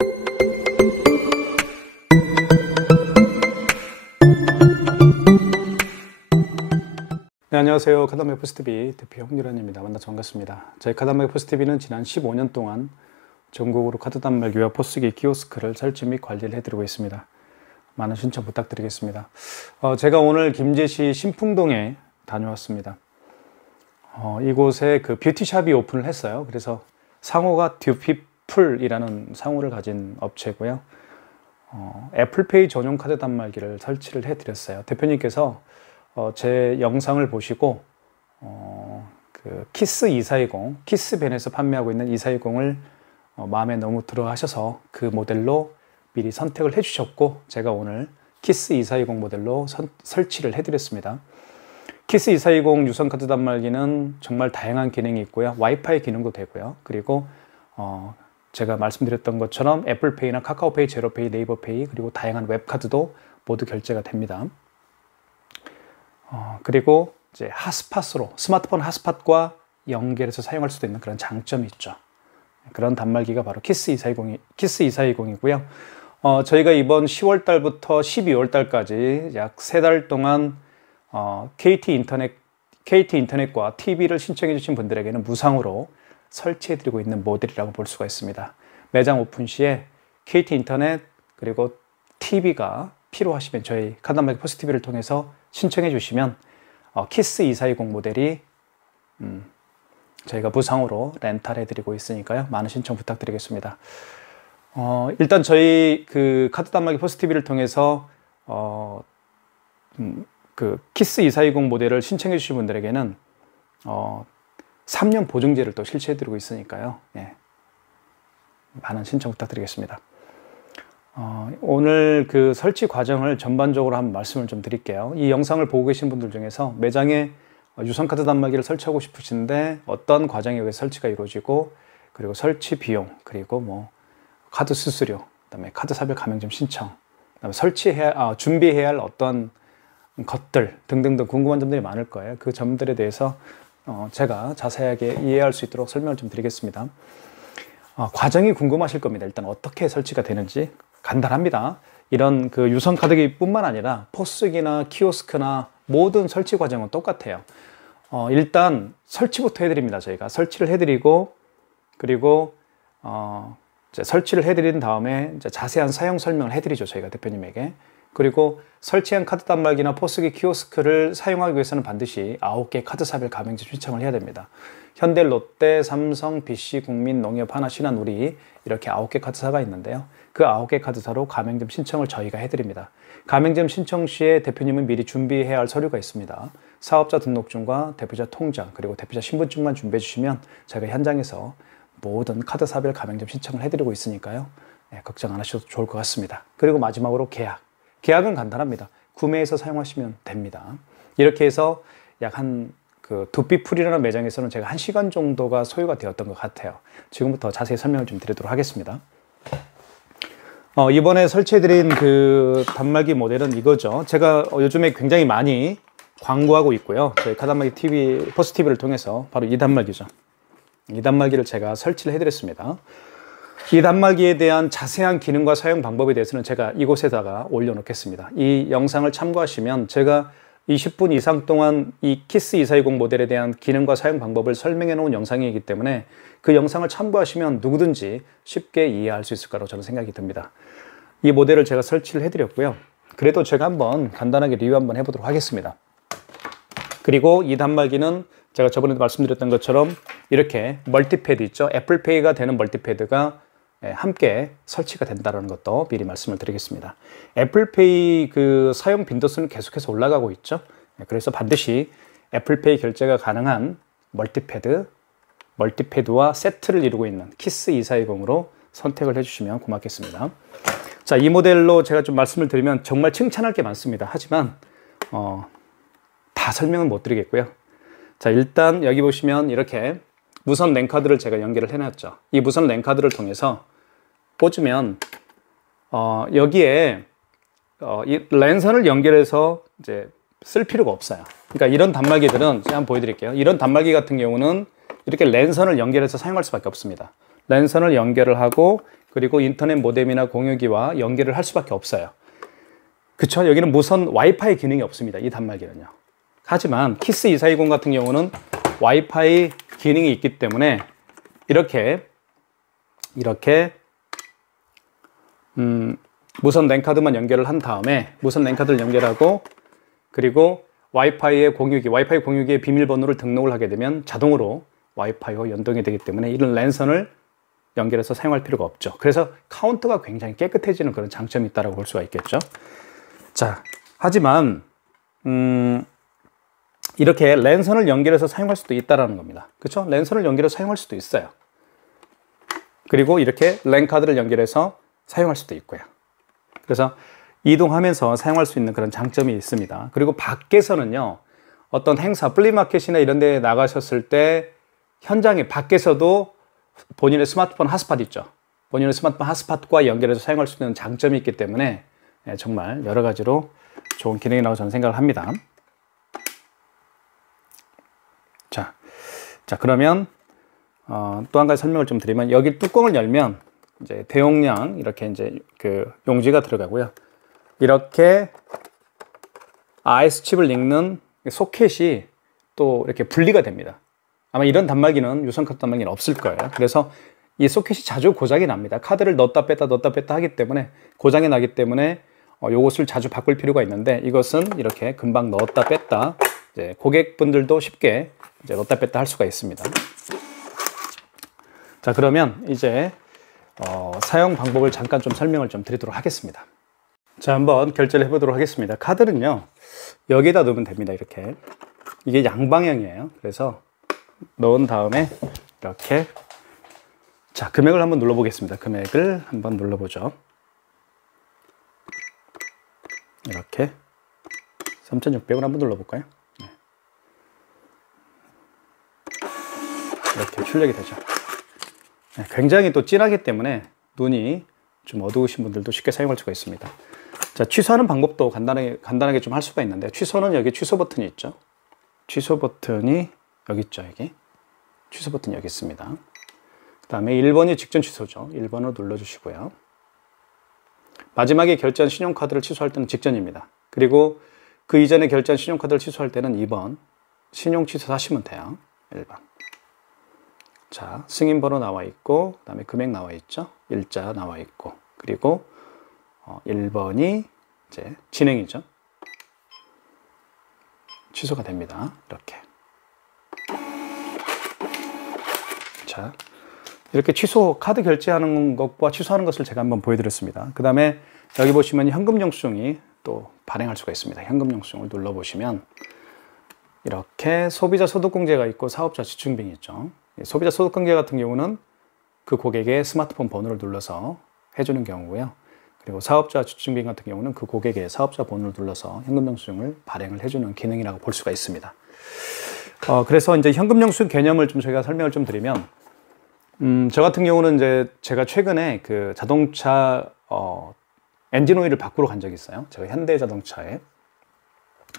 네, 안녕하세요. 카드함 FSTV 대표 홍유란입니다. 만나서 반갑습니다. 저희 카드함 FSTV는 지난 15년 동안 전국으로 카드 단말기와 포스기 키오스크를 설치 및 관리를 해드리고 있습니다. 많은 신청 부탁드리겠습니다. 제가 오늘 김제시 신풍동에 다녀왔습니다. 이곳에 그 뷰티샵이 오픈을 했어요. 그래서 상호가 듀피풀이라는 상호를 가진 업체고요. 애플페이 전용 카드 단말기를 설치를 해드렸어요. 대표님께서 제 영상을 보시고 그 키스 2420, 키스벤에서 판매하고 있는 2420을 마음에 너무 들어 하셔서 그 모델로 미리 선택을 해 주셨고, 제가 오늘 키스 2420 모델로 설치를 해 드렸습니다. 키스 2420 유선 카드 단말기는 정말 다양한 기능이 있고요. 와이파이 기능도 되고요. 그리고 제가 말씀드렸던 것처럼 애플페이나 카카오페이, 제로페이, 네이버페이, 그리고 다양한 웹카드도 모두 결제가 됩니다. 그리고 이제 핫스팟으로 스마트폰 핫스팟과 연결해서 사용할 수도 있는 그런 장점이 있죠. 그런 단말기가 바로 키스 2420이고요. 저희가 이번 10월 달부터 12월 달까지 약 3달 동안 KT 인터넷과 TV를 신청해 주신 분들에게는 무상으로 설치해 드리고 있는 모델이라고 볼 수가 있습니다. 매장 오픈 시에 KT 인터넷 그리고 TV가 필요하시면 저희 카드단말기 포스TV를 통해서 신청해 주시면 키스 2420 모델이 저희가 무상으로 렌탈해 드리고 있으니까요. 많은 신청 부탁드리겠습니다. 일단 저희 그 카드단말기 포스TV를 통해서 그 키스 2420 모델을 신청해 주신 분들에게는 3년 보증제를 또 실시해 드리고 있으니까요. 예. 많은 신청 부탁드리겠습니다. 오늘 그 설치 과정을 전반적으로 한번 말씀을 좀 드릴게요. 이 영상을 보고 계신 분들 중에서 매장에 유선카드 단말기를 설치하고 싶으신데 어떤 과정에 의해 설치가 이루어지고, 그리고 설치 비용, 그리고 뭐 카드 수수료, 그다음에 카드 사별 가맹점 신청, 그다음에 준비해야 할 어떤 것들 등등등 궁금한 점들이 많을 거예요. 그 점들에 대해서 제가 자세하게 이해할 수 있도록 설명을 좀 드리겠습니다. 과정이 궁금하실 겁니다. 일단 어떻게 설치가 되는지 간단합니다. 이런 그 유선 카드기뿐만 아니라 포스기나 키오스크나 모든 설치 과정은 똑같아요. 일단 설치부터 해드립니다. 저희가 설치를 해드리고, 그리고 이제 설치를 해드린 다음에 이제 자세한 사용 설명을 해드리죠. 저희가 대표님에게. 그리고 설치한 카드 단말기나 포스기 키오스크를 사용하기 위해서는 반드시 9개 카드사별 가맹점 신청을 해야 됩니다. 현대, 롯데, 삼성, BC, 국민, 농협, 하나, 신한우리 이렇게 9개 카드사가 있는데요. 그 9개 카드사로 가맹점 신청을 저희가 해드립니다. 가맹점 신청 시에 대표님은 미리 준비해야 할 서류가 있습니다. 사업자 등록증과 대표자 통장, 그리고 대표자 신분증만 준비해 주시면 저희가 현장에서 모든 카드사별 가맹점 신청을 해드리고 있으니까요. 네, 걱정 안 하셔도 좋을 것 같습니다. 그리고 마지막으로 계약. 계약은 간단합니다. 구매해서 사용하시면 됩니다. 이렇게 해서 약 한 그 두피풀이라는 매장에서는 제가 1시간 정도가 소요가 되었던 것 같아요. 지금부터 자세히 설명을 좀 드리도록 하겠습니다. 이번에 설치해드린 그 단말기 모델은 이거죠. 제가 요즘에 굉장히 많이 광고하고 있고요. 저희 카드단말기 TV, 포스TV를 통해서 바로 이 단말기죠. 이 단말기를 제가 설치를 해드렸습니다. 이 단말기에 대한 자세한 기능과 사용 방법에 대해서는 제가 이곳에다가 올려놓겠습니다. 이 영상을 참고하시면 제가 20분 이상 동안 이 키스 2420 모델에 대한 기능과 사용 방법을 설명해 놓은 영상이기 때문에 그 영상을 참고하시면 누구든지 쉽게 이해할 수 있을 거라고 저는 생각이 듭니다. 이 모델을 제가 설치를 해드렸고요. 그래도 제가 한번 간단하게 리뷰 한번 해보도록 하겠습니다. 그리고 이 단말기는 제가 저번에도 말씀드렸던 것처럼 이렇게 멀티패드 있죠. 애플페이가 되는 멀티패드가 함께 설치가 된다는 것도 미리 말씀을 드리겠습니다. 애플페이 그 사용 빈도수는 계속해서 올라가고 있죠. 그래서 반드시 애플페이 결제가 가능한 멀티패드와 세트를 이루고 있는 키스 2420으로 선택을 해주시면 고맙겠습니다. 자, 이 모델로 제가 좀 말씀을 드리면 정말 칭찬할 게 많습니다. 하지만 다 설명은 못 드리겠고요. 자, 일단 여기 보시면 이렇게 무선 랜카드를 제가 연결을 해놨죠. 이 무선 랜카드를 통해서 꽂으면 여기에 이 랜선을 연결해서 이제 쓸 필요가 없어요. 그러니까 이런 단말기들은 제가 한번 보여드릴게요. 이런 단말기 같은 경우는 이렇게 랜선을 연결해서 사용할 수밖에 없습니다. 랜선을 연결을 하고 그리고 인터넷 모뎀이나 공유기와 연결을 할 수밖에 없어요. 그쵸? 여기는 무선 와이파이 기능이 없습니다. 이 단말기는요. 하지만 키스 2420 같은 경우는 와이파이 기능이 있기 때문에 이렇게 무선 랜카드만 연결을 한 다음에 무선 랜카드를 연결하고 그리고 와이파이 공유기의 비밀번호를 등록을 하게 되면 자동으로 와이파이와 연동이 되기 때문에 이런 랜선을 연결해서 사용할 필요가 없죠. 그래서 카운터가 굉장히 깨끗해지는 그런 장점이 있다고 볼 수가 있겠죠. 자, 하지만 이렇게 랜선을 연결해서 사용할 수도 있다는 겁니다. 그렇죠? 랜선을 연결해서 사용할 수도 있어요. 그리고 이렇게 랜카드를 연결해서 사용할 수도 있고요. 그래서 이동하면서 사용할 수 있는 그런 장점이 있습니다. 그리고 밖에서는요, 어떤 행사, 플리마켓이나 이런 데 나가셨을 때 현장에 밖에서도 본인의 스마트폰 핫스팟 있죠. 본인의 스마트폰 핫스팟과 연결해서 사용할 수 있는 장점이 있기 때문에 정말 여러 가지로 좋은 기능이라고 저는 생각을 합니다. 자, 그러면 또 한 가지 설명을 좀 드리면 여기 뚜껑을 열면 이제 대용량 이렇게 이제 그 용지가 들어가고요. 이렇게 IS 칩을 읽는 소켓이 또 이렇게 분리가 됩니다. 아마 이런 단말기는 유선카드 단말기는 없을 거예요. 그래서 이 소켓이 자주 고장이 납니다. 카드를 넣었다 뺐다 하기 때문에 고장이 나기 때문에 이것을 자주 바꿀 필요가 있는데 이것은 이렇게 금방 넣었다 뺐다 이제 고객분들도 쉽게 이제 넣었다 뺐다 할 수가 있습니다. 자, 그러면 이제 사용 방법을 잠깐 좀 설명을 좀 드리도록 하겠습니다. 자, 한번 결제를 해보도록 하겠습니다. 카드는요, 여기다 넣으면 됩니다. 이렇게. 이게 양방향이에요. 그래서 넣은 다음에 이렇게. 자, 금액을 한번 눌러보겠습니다. 금액을 한번 눌러보죠. 이렇게. 3,600원 한번 눌러볼까요? 네. 이렇게 출력이 되죠. 네, 굉장히 또 진하기 때문에 눈이 좀 어두우신 분들도 쉽게 사용할 수가 있습니다. 자, 취소하는 방법도 간단하게 좀 할 수가 있는데, 취소는 여기 취소 버튼이 있죠. 취소 버튼이 여기 있죠. 여기. 취소 버튼이 여기 있습니다. 그 다음에 1번이 직전 취소죠. 1번을 눌러주시고요. 마지막에 결제한 신용카드를 취소할 때는 직전입니다. 그리고 그 이전에 결제한 신용카드를 취소할 때는 2번 신용 취소 하시면 돼요. 1번. 자, 승인번호 나와 있고, 그 다음에 금액 나와 있죠. 일자 나와 있고, 그리고 1번이 이제 진행이죠. 취소가 됩니다. 이렇게. 자, 이렇게 카드 결제하는 것과 취소하는 것을 제가 한번 보여드렸습니다. 그 다음에 여기 보시면 현금 영수증이 또 발행할 수가 있습니다. 현금 영수증을 눌러보시면 이렇게 소비자 소득공제가 있고 사업자 지출증빙이 있죠. 소비자 소득공제 같은 경우는 그 고객의 스마트폰 번호를 눌러서 해주는 경우고요. 그리고 사업자 지출증빙 같은 경우는 그 고객의 사업자 번호를 눌러서 현금 영수증을 발행을 해주는 기능이라고 볼 수가 있습니다. 그래서 이제 현금 영수증 개념을 좀 저희가 설명을 좀 드리면, 저 같은 경우는 이제 제가 최근에 그 자동차 엔진 오일을 바꾸러 간 적이 있어요. 제가 현대자동차에.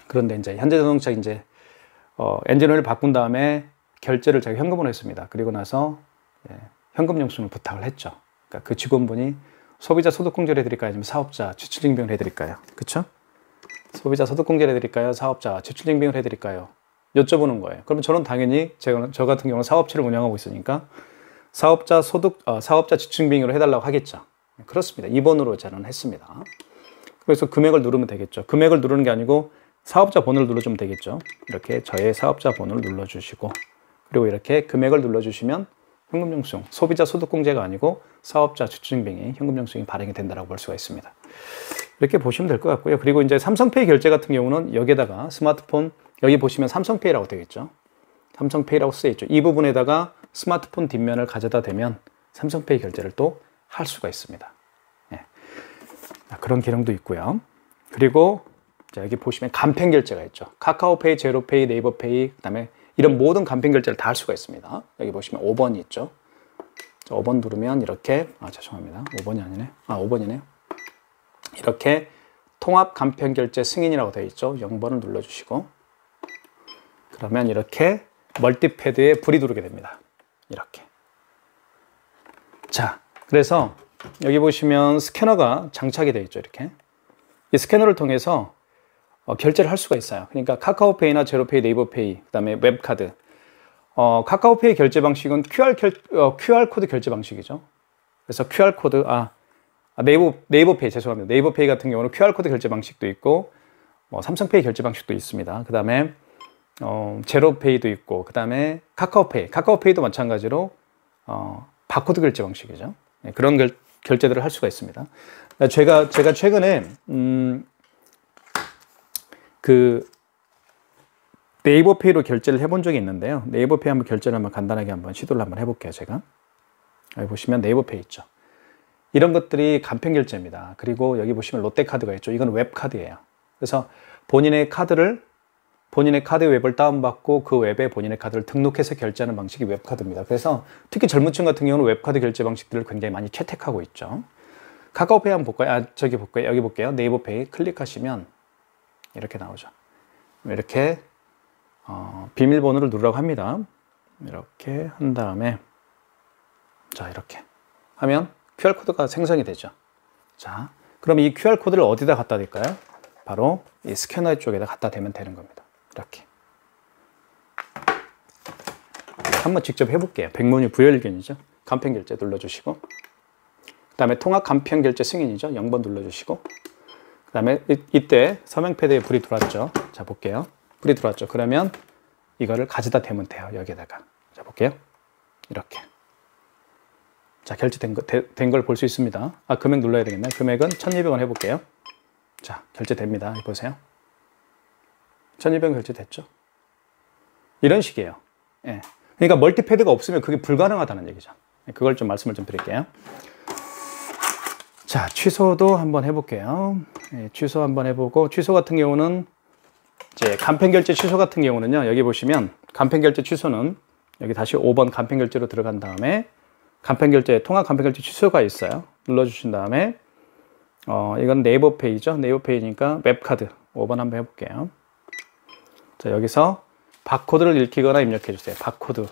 그런데 이제 현대자동차 엔진 오일을 바꾼 다음에 결제를 제가 현금으로 했습니다. 그리고 나서 현금 영수증을 부탁을 했죠. 그러니까 그 직원분이 소비자 소득공제를 해드릴까요? 아니면 사업자 지출증빙을 해드릴까요? 그쵸? 소비자 소득공제를 해드릴까요? 사업자 지출증빙을 해드릴까요? 여쭤보는 거예요. 그러면 저는 당연히 저 같은 경우는 사업체를 운영하고 있으니까 사업자 지출증빙으로 해달라고 하겠죠. 그렇습니다. 2번으로 저는 했습니다. 그래서 금액을 누르면 되겠죠. 금액을 누르는 게 아니고 사업자 번호를 눌러주면 되겠죠. 이렇게 저의 사업자 번호를 눌러주시고, 그리고 이렇게 금액을 눌러주시면 현금영수증, 소비자 소득공제가 아니고 사업자 지출증빙이 현금영수증이 발행이 된다고 볼 수가 있습니다. 이렇게 보시면 될 것 같고요. 그리고 이제 삼성페이 결제 같은 경우는 여기에다가 스마트폰, 여기 보시면 삼성페이라고 되어 있죠. 삼성페이라고 쓰여 있죠. 이 부분에다가 스마트폰 뒷면을 가져다 대면 삼성페이 결제를 또 할 수가 있습니다. 네. 그런 기능도 있고요. 그리고 여기 보시면 간편 결제가 있죠. 카카오페이, 제로페이, 네이버페이, 그다음에 이런 모든 간편 결제를 다 할 수가 있습니다. 여기 보시면 5번이 있죠. 5번 누르면 이렇게, 죄송합니다. 5번이 아니네. 5번이네요. 이렇게 통합 간편 결제 승인이라고 되어 있죠. 0번을 눌러주시고, 그러면 이렇게 멀티패드에 불이 들어오게 됩니다. 이렇게. 자, 그래서 여기 보시면 스캐너가 장착이 되어 있죠. 이렇게. 이 스캐너를 통해서 결제를 할 수가 있어요. 그러니까 카카오페이나 제로페이, 네이버페이, 그다음에 웹카드. 카카오페이 결제 방식은 QR 코드 결제 방식이죠. 그래서 QR 코드, 네이버페이, 죄송합니다. 네이버페이 같은 경우는 QR 코드 결제 방식도 있고, 삼성페이 결제 방식도 있습니다. 그 다음에 제로페이도 있고, 그 다음에 카카오페이도 마찬가지로 바코드 결제 방식이죠. 네, 그런 결제들을 할 수가 있습니다. 제가 최근에 그 네이버페이로 결제를 해본 적이 있는데요. 네이버페이 한번 결제를 한번 간단하게 한번 시도를 한번 해볼게요. 제가 여기 보시면 네이버페이 있죠. 이런 것들이 간편 결제입니다. 그리고 여기 보시면 롯데카드가 있죠. 이건 웹카드예요. 그래서 본인의 카드 웹을 다운받고 그 웹에 본인의 카드를 등록해서 결제하는 방식이 웹카드입니다. 그래서 특히 젊은 층 같은 경우는 웹카드 결제 방식들을 굉장히 많이 채택하고 있죠. 카카오페이 한번 볼까요? 저기 볼까요? 여기 볼게요. 네이버페이 클릭하시면 이렇게 나오죠. 이렇게 비밀번호를 누르라고 합니다. 이렇게 한 다음에 자, 이렇게 하면 QR코드가 생성이 되죠. 자, 그럼 이 QR코드를 어디다 갖다 댈까요? 바로 이 스캐너 쪽에다 갖다 대면 되는 겁니다. 이렇게. 한번 직접 해볼게요. 백문이 부여일견이죠. 간편결제 눌러주시고, 그 다음에 통합 간편결제 승인이죠. 0번 눌러주시고, 그 다음에 이때 서명패드에 불이 들어왔죠. 자, 볼게요. 불이 들어왔죠. 그러면 이거를 가져다 대면 돼요. 여기다가. 자, 볼게요. 이렇게. 자, 결제된 걸 볼 수 있습니다. 금액 눌러야 되겠네. 금액은 1,200원 해볼게요. 자, 결제됩니다. 보세요. 1,200원 결제됐죠. 이런 식이에요. 예. 그러니까 멀티패드가 없으면 그게 불가능하다는 얘기죠. 그걸 좀 말씀을 좀 드릴게요. 자, 취소도 한번 해볼게요. 예, 취소 한번 해보고, 취소 같은 경우는 이제 간편결제 취소 같은 경우는요. 여기 보시면 간편결제 취소는 여기 다시 5번 간편결제로 들어간 다음에 간편결제, 통합 간편결제 취소가 있어요. 눌러주신 다음에 이건 네이버페이죠. 네이버페이니까 웹카드 5번 한번 해볼게요. 자, 여기서 바코드를 읽히거나 입력해 주세요. 바코드.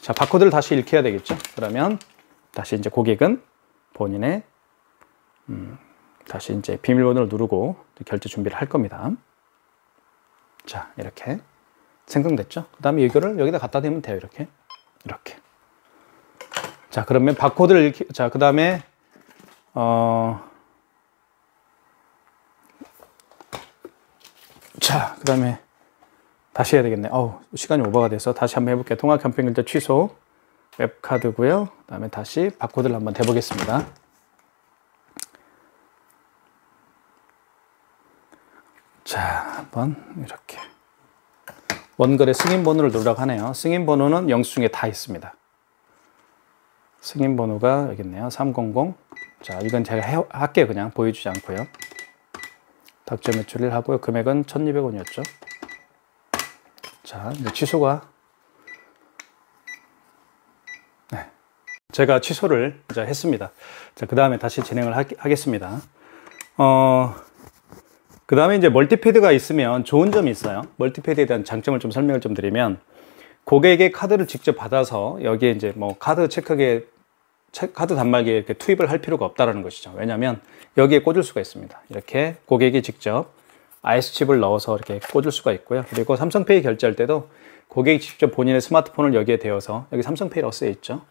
자, 바코드를 다시 읽혀야 되겠죠. 그러면 다시 이제 고객은 본인의 다시 이제 비밀번호를 누르고 결제 준비를 할 겁니다. 자, 이렇게 생성됐죠. 그 다음에 이거를 여기다 갖다 대면 돼요. 이렇게. 자, 그러면 바코드를 자, 그 다음에 자, 그 다음에 다시 해야 되겠네. 시간이 오버가 돼서 다시 한번 해볼게요. 통합 간편결제 취소, 웹카드고요. 그 다음에 다시 바코드를 한번 대보겠습니다. 자, 한번 이렇게 원거래 승인번호를 누르라고 하네요. 승인번호는 영수증에 다 있습니다. 승인번호가 여기 있네요. 300. 자, 이건 제가 할게요. 그냥 보여주지 않고요. 닥터 매출을 하고요. 금액은 1,200원이었죠. 자, 이제 취소가. 네. 제가 취소를 이제 했습니다. 자, 그 다음에 다시 진행을 하겠습니다. 그 다음에 이제 멀티패드가 있으면 좋은 점이 있어요. 멀티패드에 대한 장점을 좀 설명을 좀 드리면, 고객의 카드를 직접 받아서 여기에 이제 뭐 카드 카드 단말기에 이렇게 투입을 할 필요가 없다라는 것이죠. 왜냐하면 여기에 꽂을 수가 있습니다. 이렇게 고객이 직접 IS칩을 넣어서 이렇게 꽂을 수가 있고요. 그리고 삼성페이 결제할 때도 고객이 직접 본인의 스마트폰을 여기에 대어서, 여기 삼성페이라고 쓰여 있죠.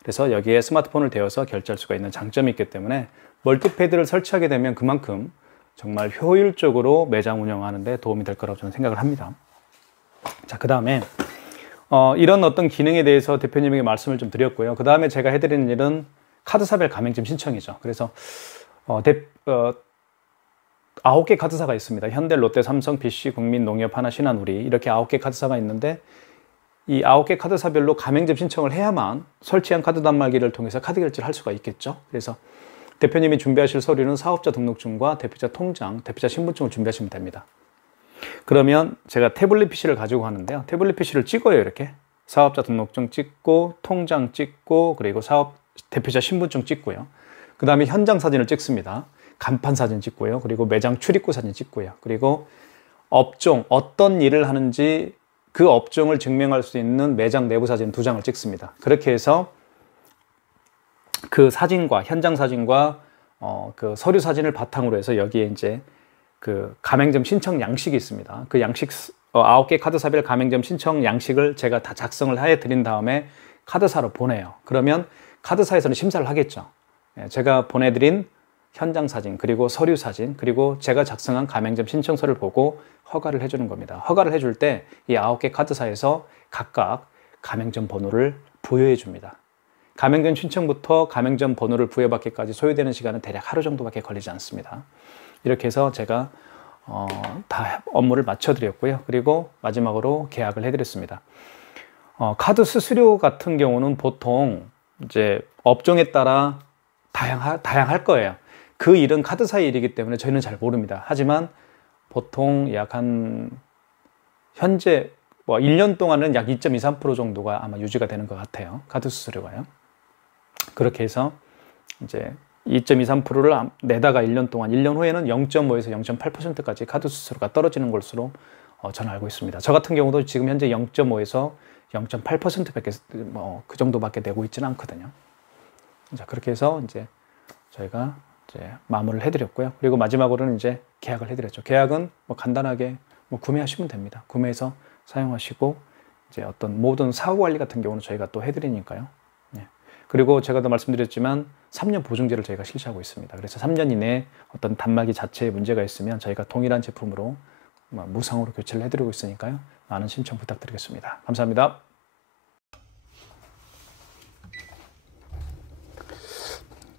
그래서 여기에 스마트폰을 대어서 결제할 수가 있는 장점이 있기 때문에 멀티패드를 설치하게 되면 그만큼 정말 효율적으로 매장 운영하는 데 도움이 될 거라고 저는 생각을 합니다. 자, 그 다음에 이런 어떤 기능에 대해서 대표님에게 말씀을 좀 드렸고요. 그 다음에 제가 해드리는 일은 카드사별 가맹점 신청이죠. 그래서 9개 카드사가 있습니다. 현대, 롯데, 삼성, BC, 국민, 농협, 하나, 신한, 우리 이렇게 9개 카드사가 있는데, 이 9개 카드사별로 가맹점 신청을 해야만 설치한 카드 단말기를 통해서 카드 결제를 할 수가 있겠죠. 그래서 대표님이 준비하실 서류는 사업자 등록증과 대표자 통장, 대표자 신분증을 준비하시면 됩니다. 그러면 제가 태블릿 PC를 가지고 가는데요. 태블릿 PC를 찍어요. 이렇게 사업자 등록증 찍고, 통장 찍고, 그리고 대표자 신분증 찍고요. 그 다음에 현장 사진을 찍습니다. 간판 사진 찍고요. 그리고 매장 출입구 사진 찍고요. 그리고 업종, 어떤 일을 하는지 그 업종을 증명할 수 있는 매장 내부 사진 2장을 찍습니다. 그렇게 해서 그 사진과 현장 사진과 그 서류 사진을 바탕으로 해서 여기에 이제 그 가맹점 신청 양식이 있습니다. 그 양식 9개 카드사별 가맹점 신청 양식을 제가 다 작성을 해 드린 다음에 카드사로 보내요. 그러면 카드사에서는 심사를 하겠죠. 제가 보내드린 현장 사진, 그리고 서류 사진, 그리고 제가 작성한 가맹점 신청서를 보고 허가를 해주는 겁니다. 허가를 해줄 때 이 9개 카드사에서 각각 가맹점 번호를 부여해 줍니다. 가맹점 신청부터 가맹점 번호를 부여받기까지 소요되는 시간은 대략 하루 정도밖에 걸리지 않습니다. 이렇게 해서 제가 다 업무를 마쳐드렸고요. 그리고 마지막으로 계약을 해드렸습니다. 카드 수수료 같은 경우는 보통 이제 업종에 따라 다양할 거예요. 그 일은 카드사의 일이기 때문에 저희는 잘 모릅니다. 하지만 보통 약 한 현재 1년 동안은 약 2.23% 정도가 아마 유지가 되는 것 같아요. 카드 수수료가요. 그렇게 해서 이제 2.23%를 내다가 1년 동안, 1년 후에는 0.5에서 0.8%까지 카드 수수료가 떨어지는 것으로 저는 알고 있습니다. 저 같은 경우도 지금 현재 0.5에서 0.8%밖에 그 정도밖에 내고 있지는 않거든요. 자, 그렇게 해서 이제 저희가 이제 마무리를 해드렸고요. 그리고 마지막으로는 이제 계약을 해드렸죠. 계약은 간단하게 구매하시면 됩니다. 구매해서 사용하시고 이제 어떤 모든 사후 관리 같은 경우는 저희가 또 해드리니까요. 네. 그리고 제가 더 말씀드렸지만 3년 보증제를 저희가 실시하고 있습니다. 그래서 3년 이내에 어떤 단말기 자체에 문제가 있으면 저희가 동일한 제품으로 무상으로 교체를 해드리고 있으니까요. 많은 신청 부탁드리겠습니다. 감사합니다.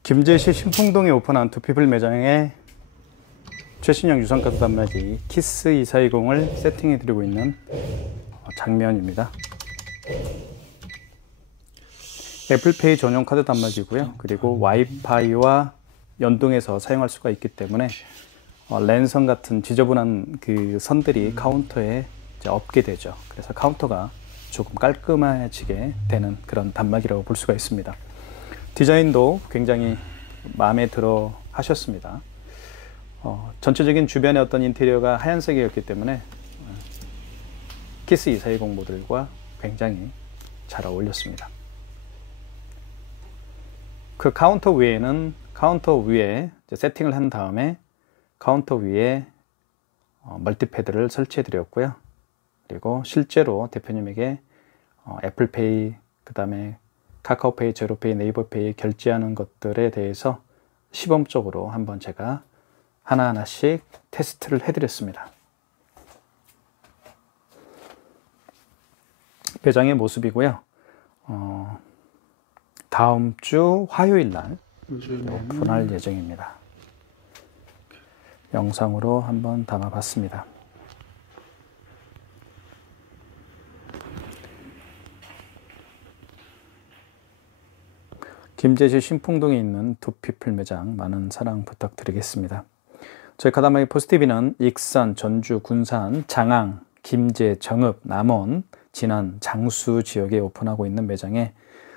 김제시 신풍동에 오픈한 두피플 매장에 최신형 유선카드 단말기 키스 2420을 세팅해 드리고 있는 장면입니다. 애플페이 전용 카드 단말기고요. 그리고 와이파이와 연동해서 사용할 수가 있기 때문에 랜선 같은 지저분한 그 선들이 카운터에 이제 없게 되죠. 그래서 카운터가 조금 깔끔해지게 되는 그런 단말기라고 볼 수가 있습니다. 디자인도 굉장히 마음에 들어 하셨습니다. 전체적인 주변의 어떤 인테리어가 하얀색이었기 때문에 키스 2420 모델과 굉장히 잘 어울렸습니다. 그 카운터 위에는 카운터 위에 세팅을 한 다음에 카운터 위에 멀티패드를 설치해 드렸고요. 그리고 실제로 대표님에게 애플페이, 그 다음에 카카오페이, 제로페이, 네이버페이 결제하는 것들에 대해서 시범적으로 한번 제가 하나하나씩 테스트를 해드렸습니다. 매장의 모습이고요. 다음 주 화요일 날 오픈할 예정입니다. 영상으로 한번 담아봤습니다. 김제시 신풍동에 있는 두피플 매장 많은 사랑 부탁드리겠습니다. 저희 카드단말기 포스티비는 익산, 전주, 군산, 장항, 김제, 정읍, 남원, 진안, 장수 지역에 오픈하고 있는 매장에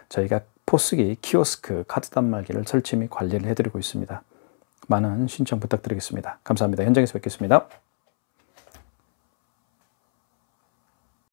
저희가 포스기, 키오스크, 카드 단말기를 설치 및 관리를 해드리고 있습니다. 많은 신청 부탁드리겠습니다. 감사합니다. 현장에서 뵙겠습니다.